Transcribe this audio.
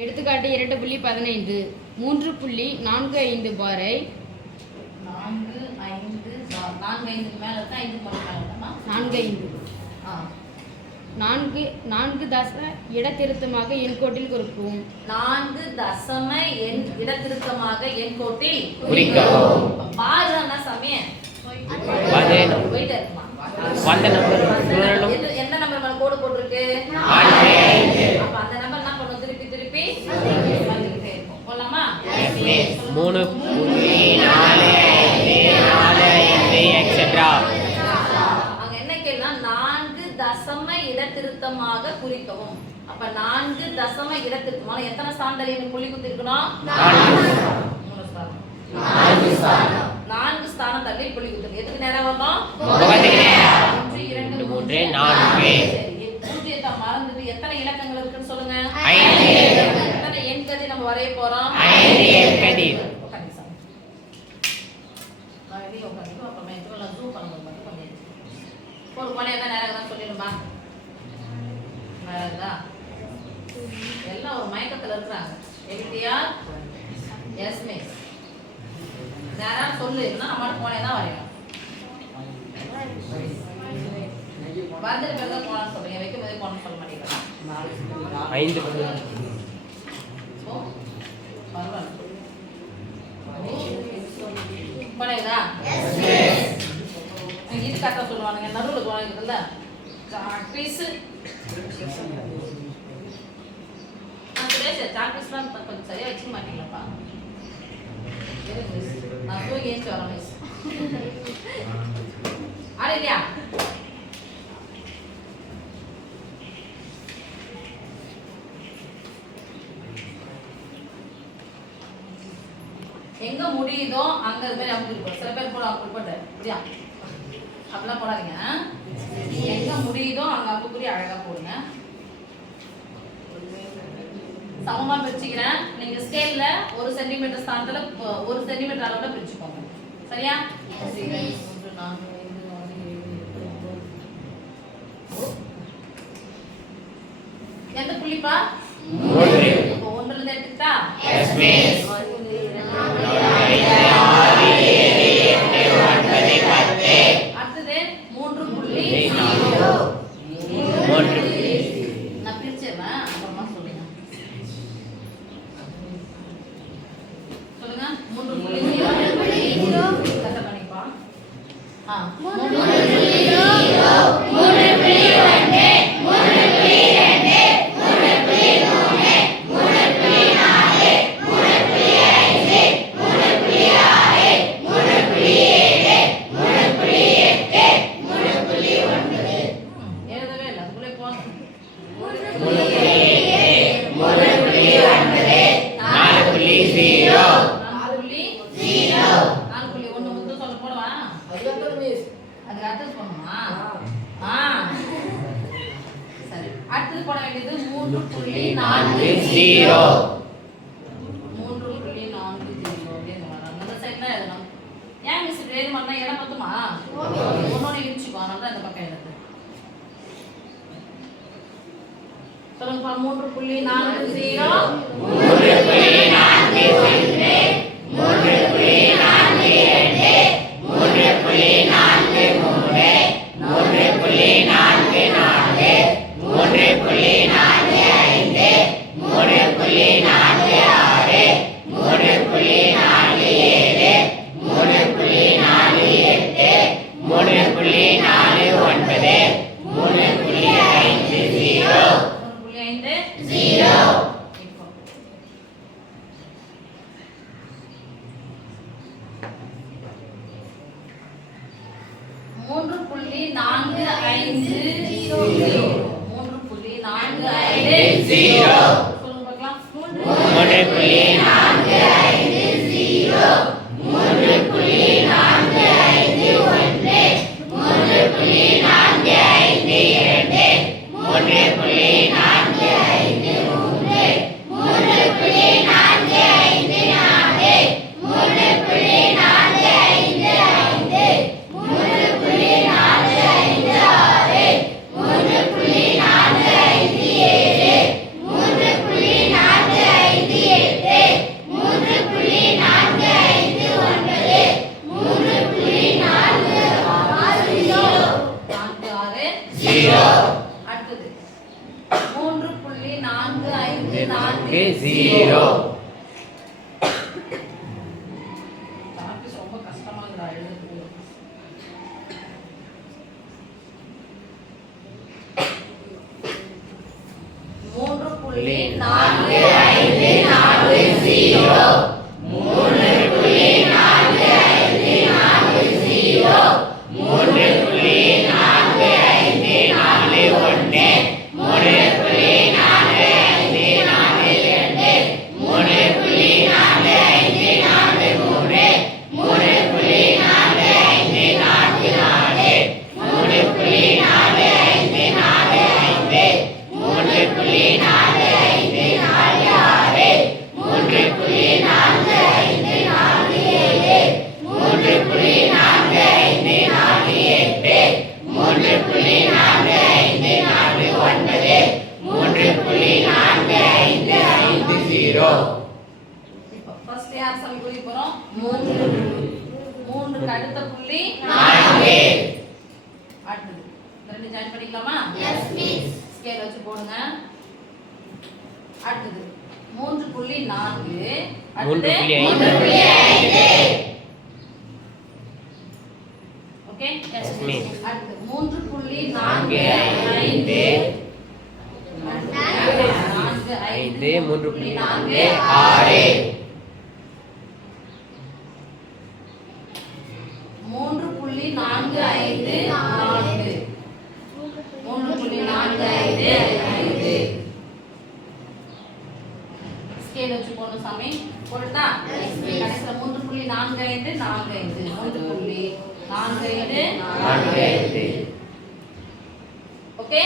எடுத்துக்காட்டு 2.15 3.45 பாரை 4 தசம இடத்திருத்தமாக எண்கோட்டில் குறிக்கவும். 4 தசம இடத்திருத்தமாக எண்கோட்டில் குறிக்கவும். பாருன்னா சமயம் போயிட்டே இருக்குமா? எந்த நம்பர் மேல கோடு போட்டுருக்கு? அப்ப அந்த நம்பர் என்ன பண்ணும்? திருப்பி திருப்பி வந்துகிட்டே இருக்கும். போலாமா? 3.4 எக்ஸெட்ரா. அங்க என்ன கேள்னா 4 தசம இடத்திருத்தமாக குறிக்கவும். அப்ப 4 தசம இடத்திருத்தமான எத்தனை ஸ்தானத்துல புள்ளி குத்தி இருக்கணும்? 3 ஸ்தானம். 4 ஸ்தானம் தள்ளி புள்ளி குத்து. எதுக்கு நேரா வரணும்? 1 2 3 4. சரி, பூஜ்ஜியத்தை மறந்துட்டு எத்தனை இலக்கங்கள் இருக்குன்னு சொல்லுங்க. 5. எத்தனை எண் கதி நம்ம வரைய போறோம்? 5 எண் கதி. அப்புறமா இதெல்லாம் ஜூம் பண்ணும்போது மட்டும் கொஞ்சம் ஒரு பழைய தான் நேரம் தான் சொல்லிடுமா? நேரம் எல்லாம் ஒரு மயக்கத்துல இருக்கிறாங்க. எகிட்டியா? Yes miss. நேரம் சொல்லு, இல்லைன்னா நம்மளோட போனே தான் வரையணும். வந்துட்டு பிறகு போனான்னு சொல்றீங்க, வைக்கும் போதே போனன்னு சொல்ல மாட்டேங்கிறேன். 5 பழையதா? இது கரெக்டாக சொல்லுவானுங்க. நடுவில் போனதுல சாக்பீஸு சாக்பீஸ்லாம் கொஞ்சம் சரியாக வச்சுக்க மாட்டீங்களாப்பா? நான் தூங்கி ஏஞ்சி வரேன் மிஸ். ஆடு இல்லையா? எங்க முடியுதோ அங்க இது மாதிரி அமுக்கு இருக்கும். சில பேர் போட அமுக்கு போட்டு புரியா? அப்படிலாம் போடாதீங்க. எங்க முடியுதோ அங்க அமுக்குறி அழகா போடுங்க. சமமா பிரிச்சுக்கிறேன். நீங்க ஸ்கேல்ல 1 சென்டிமீட்டர் ஸ்தானத்துல 1 சென்டிமீட்டர் அளவுல பிரிச்சுக்கோங்க. சரியா? 3 4 5 6 7 8 எந்த புள்ளிப்பா? 3. இப்போ 1ல இருந்து எடுத்துட்டா? Yes miss. 1 2 அடுத்தது 3.0. நான் பிரிச்சேன், அப்புறமா சொல்லுங்க. சொல்லுங்க. 3.0 கரெக்டா பண்ணிப்பா. 4.1 வந்து சொல்ல போடவா? அதுக்கு அட்ஜஸ்ட் பண்ணுமா? சரி, அடுத்து போட வேண்டியது 3.40. 3.40 அந்த சைடுல எழுதணும். ஏன் மிஸ் இப்படி எழுத மாட்டா? இடம் பத்துமா? ஒன்னொன்னு இடிச்சுக்கோ, அதனால தான் இந்த பக்கம் எழுது. சொல்லுங்கப்பா. 3.40. நான்கு 0 சாப்பிட்டு ரொம்ப கஷ்டமா இருக்குடா எழுதுறது. 3.45 இப்போ ஃபர்ஸ்ட் யார் சாமி குறி போறோம்? 3 3க்கு அடுத்த புள்ளி 4 அடுத்தது இந்த ரெண்டு ஜாயின் பண்ணிக்கலாமா? ஸ்கேல் வச்சு போடுங்க. அடுத்தது 3.4 அடுத்து 3.5 ஓகே Yes, miss. அடுத்து 3.45 5 3.4 6 ஸ்கேல் வச்சு போடணும் சாமி. போட்டுட்டா? கடைசியில் 3.45 3.45 ஓகே